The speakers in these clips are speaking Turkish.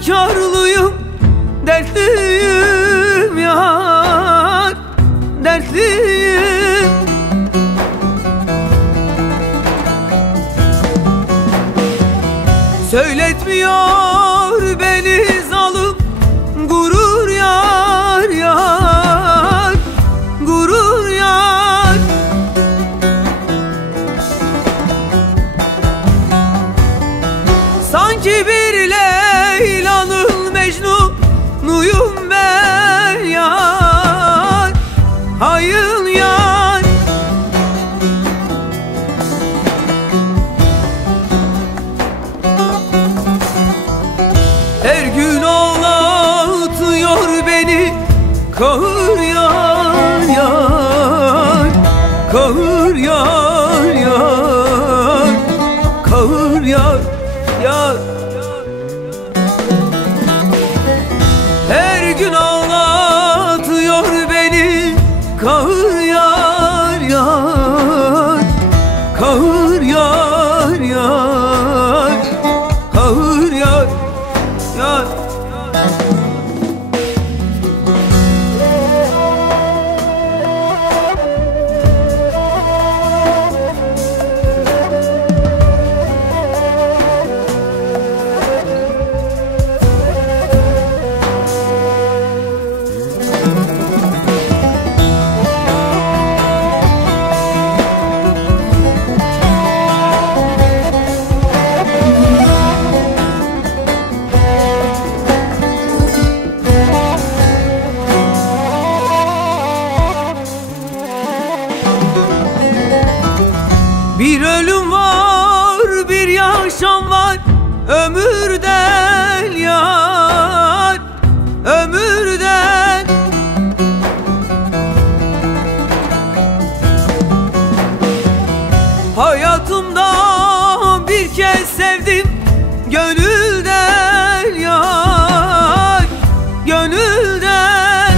efkarlıyım, dertliyim yar, dertliyim. Söyletmiyor beni zalim gurur yar, yar, gurur yar. Sanki bir Leyla'nın Mecnun'uyum ben yar, hayın yar. Her gün ağlatıyor beni kahır yar, yar, kahır yar, yar, kahır yar, yar. Her gün ağlatıyor beni kahır yar, yar, kahır yar, yar, kahır yar, yar. Bir ölüm var, bir yaşam var ömürden yar, ömürden. Hayatımda bir kez sevdim gönülden yar, gönülden.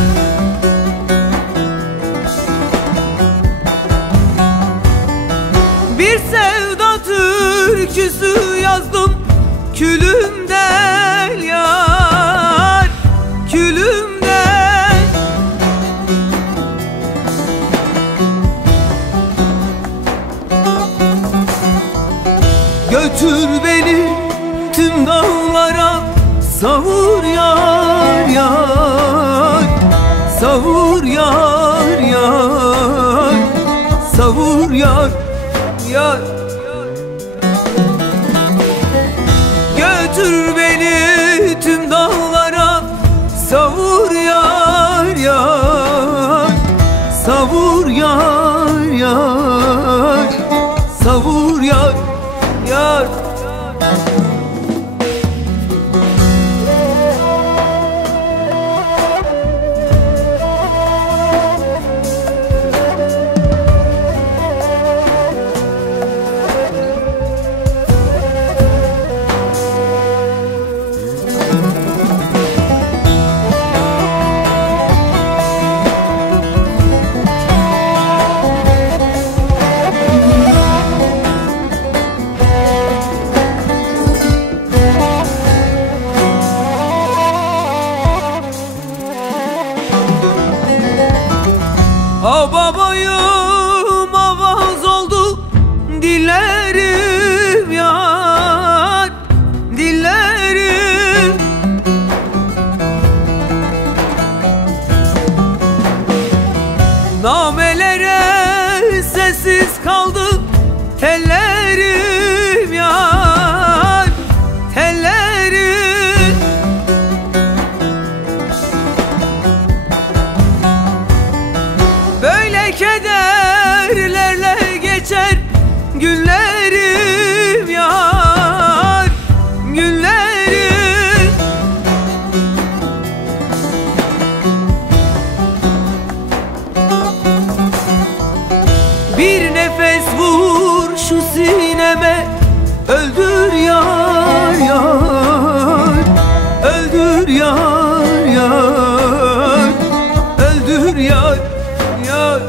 Bir sevda türküsü yazdım külümden yar, külümden. Götür beni tüm dağlara, savur yar, yar, savur yar, yar, savur yar, yar. Götür beni tüm dağlara, savur yar, yar, savur yar, yar, savur yar, yar. Babayım avaz oldu dillerim yar, dillerim. Namelere sessiz kaldı tellerim yar, tellerim. Böyle kederlerle geçer günlerim yar, günlerim. Bir nefes vur şu sineme, öldür yar, yar, öldür yar, yar, öldür yar, yar.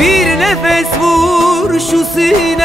Bir nefes vur şu sineme,